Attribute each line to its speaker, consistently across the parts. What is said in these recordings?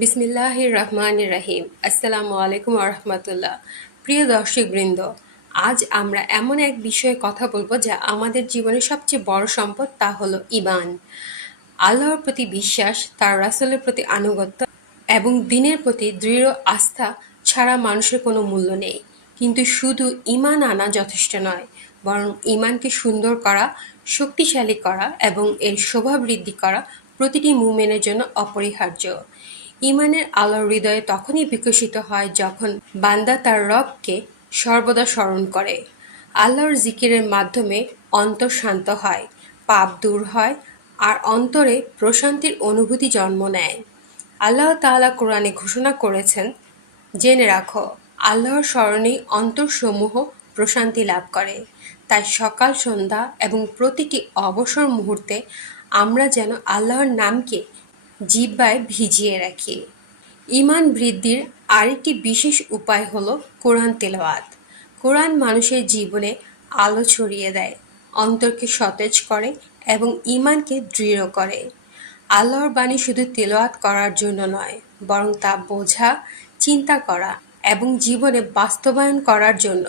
Speaker 1: বিসমিল্লাহ রহমান রাহিম আসসালামু আলাইকুম রহমতুল্লাহ। প্রিয় দর্শকবৃন্দ, আজ আমরা এমন এক বিষয়ে কথা বলব যা আমাদের জীবনের সবচেয়ে বড় সম্পদ, তা হলো ইমান আল্লাহর প্রতি বিশ্বাস, তার রাসূলের প্রতি আনুগত্য এবং দিনের প্রতি দৃঢ় আস্থা ছাড়া মানুষের কোনো মূল্য নেই। কিন্তু শুধু ইমান আনা যথেষ্ট নয়, বরং ইমানকে সুন্দর করা, শক্তিশালী করা এবং এর শোভা বৃদ্ধি করা প্রতিটি মুমেনের জন্য অপরিহার্য। ইমানের আলো হৃদয়ে তখনই বিকশিত হয় যখন বান্দা তার রবকে সর্বদা স্মরণ করে। আল্লাহর জিকিরের মাধ্যমে অন্তর শান্ত হয়, পাপ দূর হয় আর অন্তরে প্রশান্তির অনুভূতি জন্ম নেয়। আল্লাহ তাআলা কোরআনে ঘোষণা করেছেন, জেনে রাখো, আল্লাহর স্মরণেই অন্তরসমূহ প্রশান্তি লাভ করে। তাই সকাল, সন্ধ্যা এবং প্রতিটি অবসর মুহূর্তে আমরা যেন আল্লাহর নামকে জিহ্বায় ভিজিয়ে রাখি। ঈমান বৃদ্ধির আরেকটি বিশেষ উপায় হলো কোরআন তেলাওয়াত। কোরআন মানুষের জীবনে আলো ছড়িয়ে দেয়, অন্তরকে সতেজ করে এবং ঈমানকে দৃঢ় করে। আল্লাহর বাণী শুধু তেলাওয়াত করার জন্য নয়, বরং তা বোঝা, চিন্তা করা এবং জীবনে বাস্তবায়ন করার জন্য।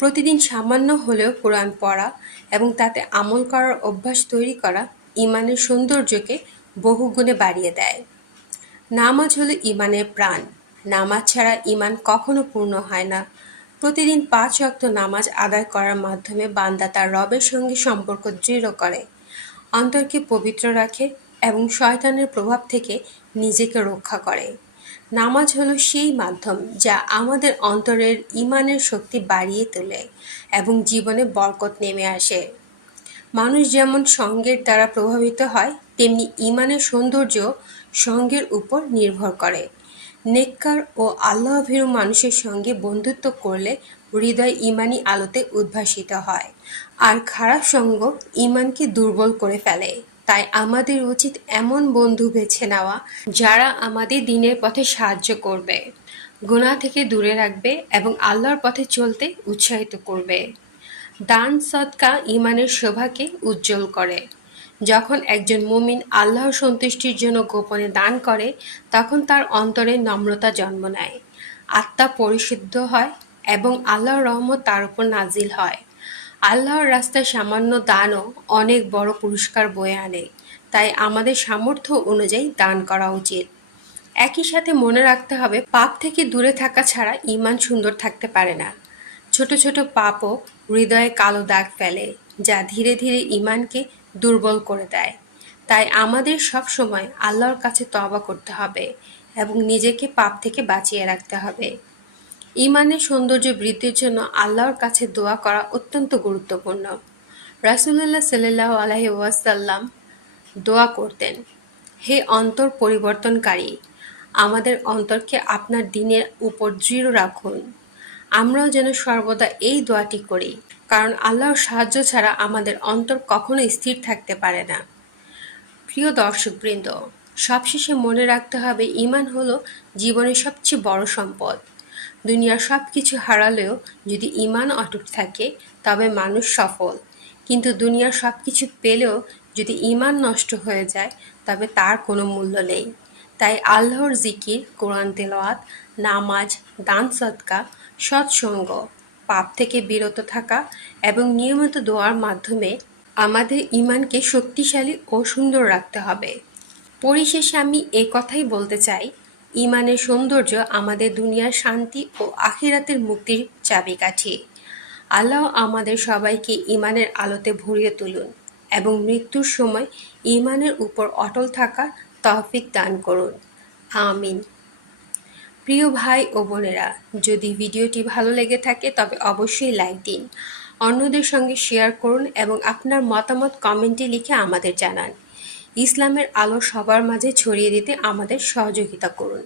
Speaker 1: প্রতিদিন সামান্য হলেও কোরআন পড়া এবং তাতে আমল করার অভ্যাস তৈরি করা ঈমানের সৌন্দর্যকে বহুগুণে বাড়িয়ে দেয়। নামাজ হলো ঈমানের প্রাণ। নামাজ ছাড়া ঈমান কখনো পূর্ণ হয় না। প্রতিদিন পাঁচ ওয়াক্ত নামাজ আদায় করার মাধ্যমে বান্দা তার রবের সঙ্গে সম্পর্ক দৃঢ় করে। অন্তরকে পবিত্র রাখে এবং শয়তানের প্রভাব থেকে নিজেকে রক্ষা করে। নামাজ হলো সেই মাধ্যম যা আমাদের অন্তরের ঈমানের শক্তি বাড়িয়ে তোলে এবং জীবনে বরকত নেমে আসে। মানুষ যেমন সঙ্গের দ্বারা প্রভাবিত হয় তেমনি ঈমানের সৌন্দর্য সঙ্গের উপর নির্ভর করে। নেককার ও আল্লাহভীরু মানুষের সঙ্গে বন্ধুত্ব করলে হৃদয় ঈমানি আলোতে উদ্ভাসিত হয় আর খারাপ সঙ্গ ঈমানকে দুর্বল করে ফেলে। তাই আমাদের উচিত এমন বন্ধু বেছে নেওয়া যারা আমাদের দিনের পথে সাহায্য করবে, গুনাহ থেকে দূরে রাখবে এবং আল্লাহর পথে চলতে উৎসাহিত করবে। দান, সৎকা ঈমানের শোভাকে উজ্জ্বল করে। যখন একজন মুমিন আল্লাহ সন্তুষ্টির জন্য গোপনে দান করে, তখন তার অন্তরে নম্রতা জন্ম নেয়। আত্মা পরিশুদ্ধ হয় এবং আল্লাহর রহমত তার উপর নাজিল হয়। আল্লাহর রাস্তায় সামান্য দানও অনেক বড় পুরস্কার বয়ে আনে। তাই আমাদের সামর্থ্য অনুযায়ী দান করা উচিত। একই সাথে মনে রাখতে হবে, পাপ থেকে দূরে থাকা ছাড়া ঈমান সুন্দর থাকতে পারে না। ছোট ছোট পাপও হৃদয়ে কালো দাগ ফেলে, যা ধীরে ধীরে ঈমানকে দুর্বল করে দেয়। তাই আমাদের সব সময় আল্লাহর কাছে তওবা করতে হবে এবং নিজেকে পাপ থেকে বাঁচিয়ে রাখতে হবে। ঈমানের সৌন্দর্য বৃদ্ধির জন্য আল্লাহর কাছে দোয়া করা অত্যন্ত গুরুত্বপূর্ণ। রাসুল্লাহ সাল্লাহ আলহি ওয়াসাল্লাম দোয়া করতেন, হে অন্তর পরিবর্তনকারী, আমাদের অন্তরকে আপনার দিনের উপর দৃঢ় রাখুন। আমরাও যেন সর্বদা এই দোয়াটি করি। কারণ আল্লাহর সাহায্য ছাড়া আমাদের অন্তর কখনো স্থির থাকতে পারে না। প্রিয় দর্শকবৃন্দ, সবশেষে মনে রাখতে হবে ইমান হলো জীবনের সবচেয়ে বড় সম্পদ। দুনিয়ার সব কিছু হারালেও যদি ইমান অটুট থাকে, তবে মানুষ সফল। কিন্তু দুনিয়ার সব কিছু পেলেও যদি ইমান নষ্ট হয়ে যায়, তবে তার কোনো মূল্য নেই। তাই আল্লাহর জিকির, কোরআন তেলাওয়াত, নামাজ, দান সৎকা সৎসঙ্গ পাপ থেকে বিরত থাকা এবং নিয়মিত দোয়ার মাধ্যমে আমাদের ইমানকে শক্তিশালী ও সুন্দর রাখতে হবে। পরিশেষে আমি এ কথাই বলতে চাই ইমানের সৌন্দর্য আমাদের দুনিয়ার শান্তি ও আখিরাতের মুক্তির চাবিকাঠি। আল্লাহ আমাদের সবাইকে ইমানের আলোতে ভরিয়ে তুলুন এবং মৃত্যুর সময় ইমানের উপর অটল থাকা তহফিক দান করুন। আমিন। প্রিয় ভাই ও বোনেরা, যদি ভিডিওটি ভালো লেগে থাকে, তবে অবশ্যই লাইক দিন। অন্যদের সঙ্গে শেয়ার করুন এবং আপনার মতামত কমেন্টে লিখে আমাদের জানান। ইসলামের আলো সবার মাঝে ছড়িয়ে দিতে আমাদের সহযোগিতা করুন।